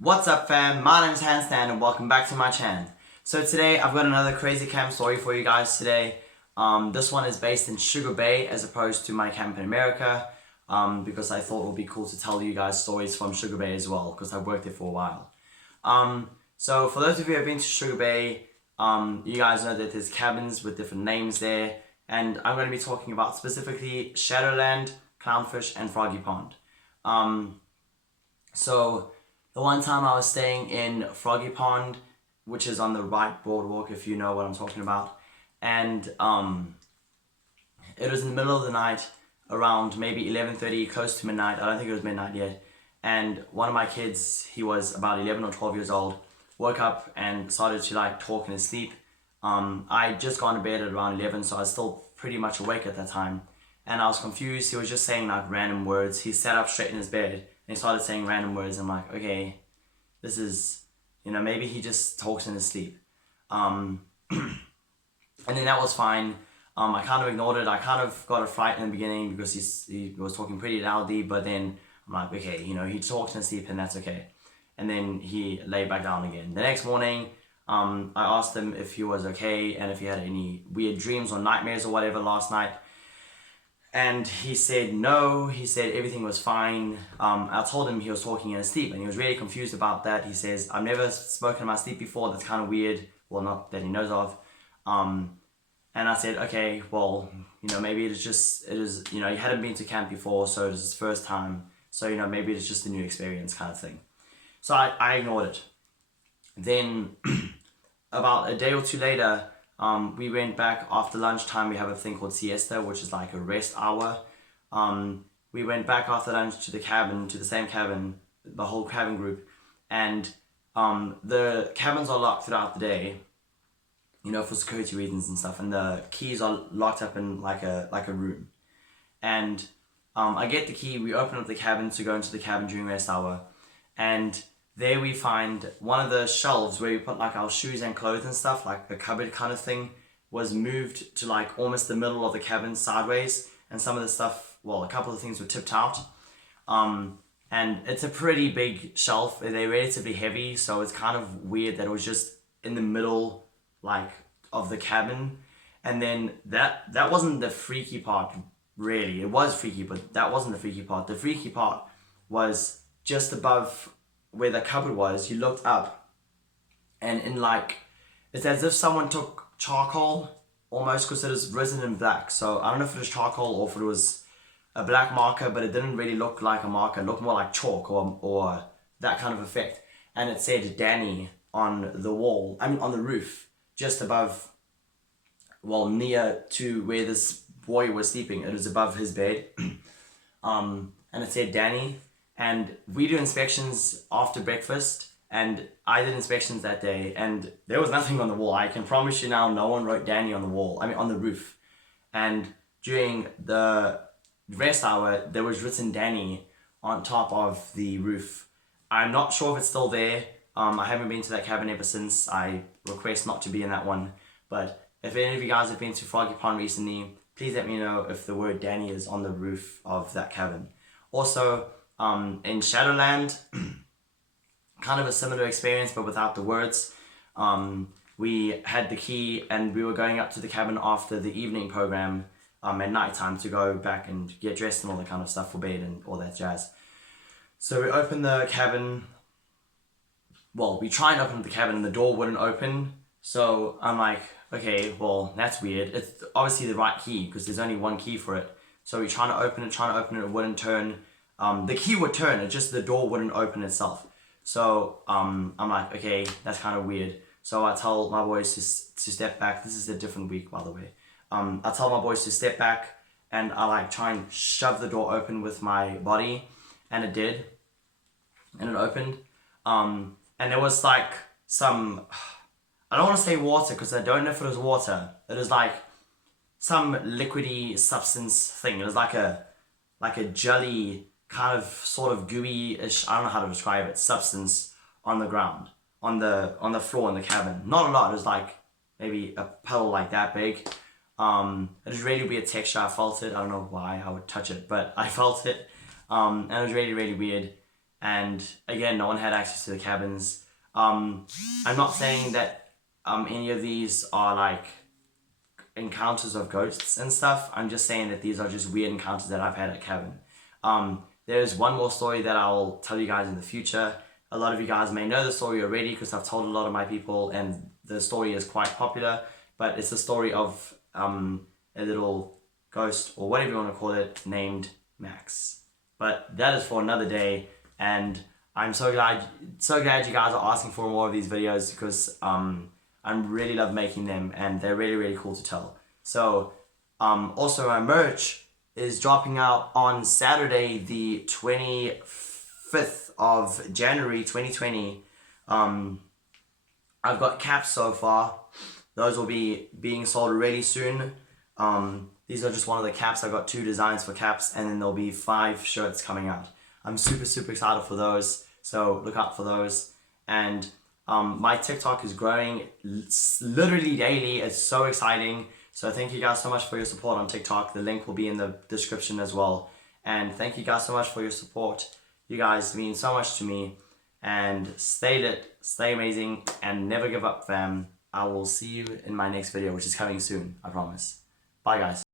What's up fam, my name is Handstand and welcome back to my channel. So today I've got another crazy camp story for you guys today. This one is based in Sugarbay as opposed to my camp in America because I thought it would be cool to tell you guys stories from Sugarbay as well because I've worked there for a while. So for those of you who have been to Sugarbay, you guys know that there's cabins with different names there, and I'm going to be talking about specifically Shadowland, Clownfish and Froggy Pond. So the one time I was staying in Froggy Pond, which is on the right boardwalk if you know what I'm talking about, and it was in the middle of the night, around maybe 11:30, close to midnight. I don't think it was midnight yet. And one of my kids, he was about 11 or 12 years old, woke up and started to like talk in his sleep. I just gone to bed at around 11, so I was still pretty much awake at that time. And I was confused. He was just saying like random words. He sat up straight in his bed and he started saying random words. I'm like, okay, this is, maybe he just talks in his sleep. And then that was fine. I kind of ignored it. I kind of got a fright in the beginning because he was talking pretty loudly, but then I'm like, okay, he talks in his sleep and that's okay. And then he lay back down again. The next morning, I asked him if he was okay and if he had any weird dreams or nightmares or whatever last night. And he said no, he said everything was fine. I told him he was talking in his sleep and he was really confused about that. He says, I've never spoken in my sleep before, that's kind of weird. Well, not that he knows of. And I said, okay, well, maybe it is, he hadn't been to camp before, so it was his first time. So, maybe it's just a new experience kind of thing. So I ignored it. Then about a day or two later, we went back after lunchtime. We have a thing called siesta, which is like a rest hour. We went back after lunch to the same cabin, the whole cabin group. And the cabins are locked throughout the day, for security reasons and stuff. And the keys are locked up in like a room. And I get the key, we open up the cabin to go into the cabin during rest hour. And there we find one of the shelves where we put like our shoes and clothes and stuff, like a cupboard kind of thing, was moved to like almost the middle of the cabin sideways, and some of the stuff, well, a couple of things were tipped out. And it's a pretty big shelf. They're relatively heavy, so it's kind of weird that it was just in the middle, like, of the cabin. And then that wasn't the freaky part, really. It was freaky, but that wasn't the freaky part. The freaky part was just above where the cupboard was. You looked up, and it's as if someone took charcoal almost, because it was written in black. So I don't know if it was charcoal or if it was a black marker, but it didn't really look like a marker. It looked more like chalk or that kind of effect. And it said Danny on the wall, on the roof, just above, well, near to where this boy was sleeping. It was above his bed. And it said Danny. And we do inspections after breakfast, and I did inspections that day, and there was nothing on the wall. I can promise you now, no one wrote Danny on the wall, on the roof. And during the rest hour, there was written Danny on top of the roof. I'm not sure if it's still there. I haven't been to that cabin ever since. I request not to be in that one. But if any of you guys have been to Froggy Pond recently, please let me know if the word Danny is on the roof of that cabin. Also, in Shadowland, kind of a similar experience but without the words. We had the key and we were going up to the cabin after the evening program at night time to go back and get dressed and all that kind of stuff for bed and all that jazz. So we opened the cabin. Well, we try and open the cabin and the door wouldn't open. So I'm like, okay, well, that's weird. It's obviously the right key because there's only one key for it. So we trying to open it, it wouldn't turn. The key would turn, it just the door wouldn't open itself. So I'm like, okay, that's kind of weird. So I tell my boys to step back. This is a different week, by the way. I tell my boys to step back, and I try and shove the door open with my body, and it did, and it opened. And there was some, I don't want to say water because I don't know if it was water. It was some liquidy substance thing. It was like a jelly, kind of sort of gooey-ish, I don't know how to describe it, substance on the ground, on the floor in the cabin. Not a lot, it was maybe a puddle like that big. It was really weird texture. I felt it. I don't know why I would touch it, but I felt it. And it was really, really weird. and again, no one had access to the cabins. I'm not saying that any of these are like encounters of ghosts and stuff. I'm just saying that these are just weird encounters that I've had at cabin. There's one more story that I'll tell you guys in the future. A lot of you guys may know the story already because I've told a lot of my people, and the story is quite popular. But it's the story of a little ghost, or whatever you want to call it, named Max. But that is for another day, and I'm so glad you guys are asking for more of these videos because I really love making them, and they're really cool to tell. So also my merch is dropping out on Saturday the 25th of January 2020. I've got caps so far. Those will be being sold really soon. These are just one of the caps. I've got 2 designs for caps, and then there'll be 5 shirts coming out. I'm super excited for those, so look out for those. And my TikTok is growing literally daily. It's so exciting. So thank you guys so much for your support on TikTok. The link will be in the description as well. And thank you guys so much for your support. You guys mean so much to me. And stay lit, stay amazing, and never give up, fam. I will see you in my next video, which is coming soon, I promise. Bye, guys.